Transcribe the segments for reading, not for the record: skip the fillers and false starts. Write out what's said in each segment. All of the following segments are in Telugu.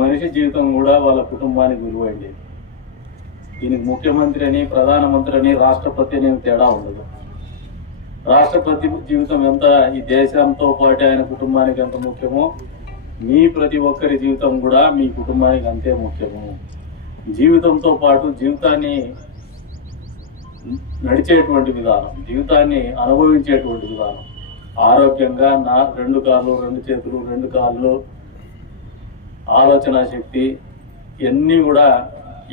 మనిషి జీవితం కూడా వాళ్ళ కుటుంబానికి విలువైంది. దీనికి ముఖ్యమంత్రి అని, ప్రధానమంత్రి అని, రాష్ట్రపతి అని తేడా ఉండదు. రాష్ట్రపతి జీవితం ఎంత ఈ దేశంతో పాటు ఆయన కుటుంబానికి ఎంత ముఖ్యమో, మీ ప్రతి ఒక్కరి జీవితం కూడా మీ కుటుంబానికి అంతే ముఖ్యము. జీవితంతో పాటు జీవితాన్ని నడిచేటువంటి విధానం, జీవితాన్ని అనుభవించేటువంటి విధానం, ఆరోగ్యంగా నా 2 కాళ్ళు, 2 చేతులు, 2 కాళ్ళు, ఆలోచన శక్తి ఇవన్నీ కూడా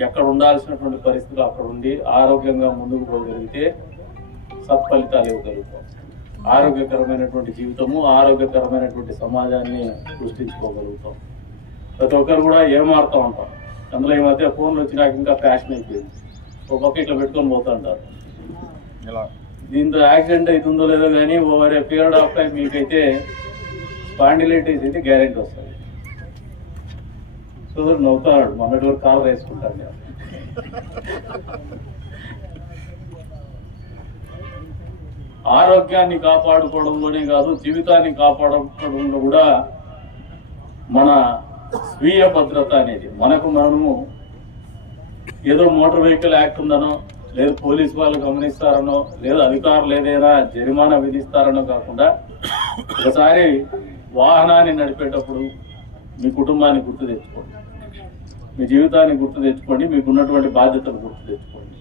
ఎక్కడ ఉండాల్సినటువంటి పరిస్థితులు అక్కడ ఉండి ఆరోగ్యంగా ముందుకు పోగలిగితే సత్ఫలితాలు ఇవ్వగలుగుతాం. ఆరోగ్యకరమైనటువంటి జీవితము, ఆరోగ్యకరమైనటువంటి సమాజాన్ని సృష్టించుకోగలుగుతాం. ప్రతి ఒక్కరు కూడా ఏమారుతూ ఉంటాం. అందులో ఈ మధ్య ఫోన్లు వచ్చినాక ఇంకా ఫ్యాషన్ అయిపోయింది. ఒక పక్క ఇట్లా పెట్టుకొని పోతుంటారు. దీంతో యాక్సిడెంట్ అవుతుందో లేదో కానీ over a period of time మీకైతే స్పాండిలైటిస్ అయితే గ్యారెంటీ వస్తుంది. సో నవ్వుతాడు, మొన్నటి వరకు కాలు వేసుకుంటాను నేను. ఆరోగ్యాన్ని కాపాడుకోవడంలోనే కాదు, జీవితాన్ని కాపాడుకోవడంలో కూడా మన స్వీయ భద్రత అనేది, మనము ఏదో మోటార్ వెహికల్ యాక్ట్ ఉందనో, లేదు పోలీసు వాళ్ళు గమనిస్తారనో, లేదు అధికారులు ఏదైనా జరిమానా విధిస్తారనో కాకుండా ఒకసారి వాహనాన్ని నడిపేటప్పుడు మీ కుటుంబాన్ని గుర్తు తెచ్చుకోండి, మీ జీవితాన్ని గుర్తు తెచ్చుకోండి, మీకు ఉన్నటువంటి బాధ్యతలు గుర్తు తెచ్చుకోండి.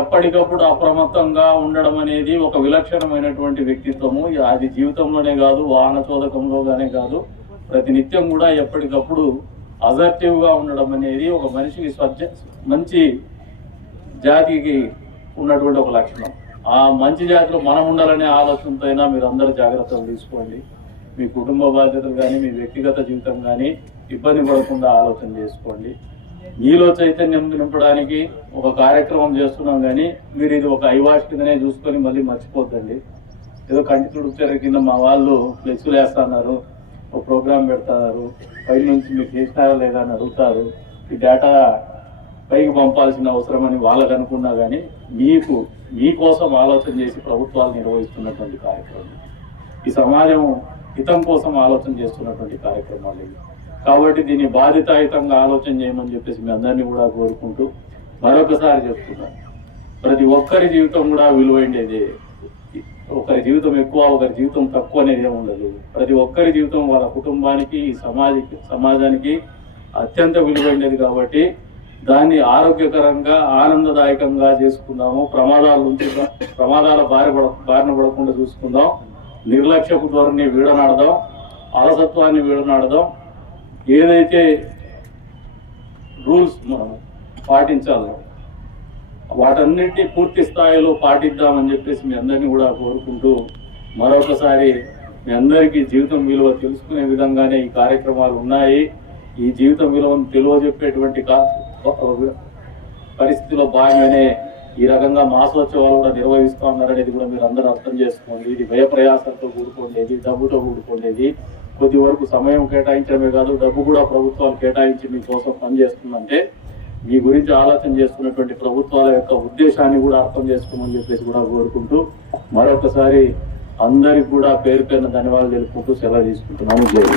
ఎప్పటికప్పుడు అప్రమత్తంగా ఉండడం అనేది ఒక విలక్షణమైనటువంటి వ్యక్తిత్వము. అది జీవితంలోనే కాదు, వాహన చోదకంలోగానే కాదు, ప్రతినిత్యం కూడా ఎప్పటికప్పుడు అసర్టివ్గా ఉండడం అనేది ఒక మనిషికి మంచి జాతికి ఉన్నటువంటి ఒక లక్షణం. ఆ మంచి జాతిలో మనం ఉండాలనే ఆలోచనతో అయినా మీరు అందరూ జాగ్రత్తలు తీసుకోండి. మీ కుటుంబ బాధ్యతలు కానీ, మీ వ్యక్తిగత జీవితం కానీ ఇబ్బంది పడకుండా ఆలోచన చేసుకోండి. మీలో చైతన్యం నింపడానికి ఒక కార్యక్రమం చేస్తున్నాం, కానీ మీరు ఇది ఒక ఐవాష్ కిందనే చూసుకొని మళ్ళీ మర్చిపోద్దండి. ఏదో కంటి తుడుపుతారు కింద మా వాళ్ళు ఫ్లెక్సులు వేస్తున్నారు, ఒక ప్రోగ్రాం పెడతారు, పై నుంచి మీరు చేసినారా లేదా అని అడుగుతారు. ఈ డేటా పైకి పంపాల్సిన అవసరం అని వాళ్ళకు అనుకున్నా కానీ మీకోసం ఆలోచన చేసి ప్రభుత్వాలు నిర్వహిస్తున్నటువంటి కార్యక్రమం, ఈ సమాజం హితం కోసం ఆలోచన చేస్తున్నటువంటి కార్యక్రమాలు ఇవి. కాబట్టి దీన్ని బాధ్యతాయుతంగా ఆలోచన చేయమని చెప్పేసి మీ అందరినీ కూడా కోరుకుంటూ మరొకసారి చెప్తున్నాను, ప్రతి ఒక్కరి జీవితం కూడా విలువైనదే. ఒకరి జీవితం ఎక్కువ, ఒకరి జీవితం తక్కువ అనేది ఉండదు. ప్రతి ఒక్కరి జీవితం వాళ్ళ కుటుంబానికి, సమాజానికి అత్యంత విలువైనది. కాబట్టి దాన్ని ఆరోగ్యకరంగా, ఆనందదాయకంగా చేసుకుందాము. ప్రమాదాల బారిన పడకుండా చూసుకుందాం. నిర్లక్ష్యపు ధోరణి వీడనాడదాం, అలసత్వాన్ని వీడనాడదాం. ఏదైతే రూల్స్ మనం పాటించాలో వాటన్నిటినీ పూర్తి స్థాయిలో పాటిద్దామని చెప్పేసి మీ అందరినీ కూడా కోరుకుంటూ మరొకసారి మీ అందరికీ జీవితం విలువ తెలుసుకునే విధంగానే ఈ కార్యక్రమాలు ఉన్నాయి. ఈ జీవితం విలువను తెలియజెప్పేటువంటి పరిస్థితిలో భాగంగానే ఈ రకంగా మాసోత్సవాలు కూడా నిర్వహిస్తూ ఉన్నారనేది కూడా మీరు అందరూ అర్థం చేసుకోండి. ఇది వ్యయ ప్రయాసంతో కూడుకునేది, డబ్బుతో కూడుకునేది. కొద్ది వరకు సమయం కేటాయించడమే కాదు, డబ్బు కూడా ప్రభుత్వాలు కేటాయించి మీకోసం పనిచేస్తుందంటే మీ గురించి ఆలోచన చేసుకున్నటువంటి ప్రభుత్వాల యొక్క ఉద్దేశాన్ని కూడా అర్థం చేసుకోమని చెప్పేసి కూడా కోరుకుంటూ మరొకసారి అందరికి కూడా పేరు పేరున ధన్యవాదాలు తెలుపుకుంటూ సెలవు తీసుకుంటున్నాము. జై.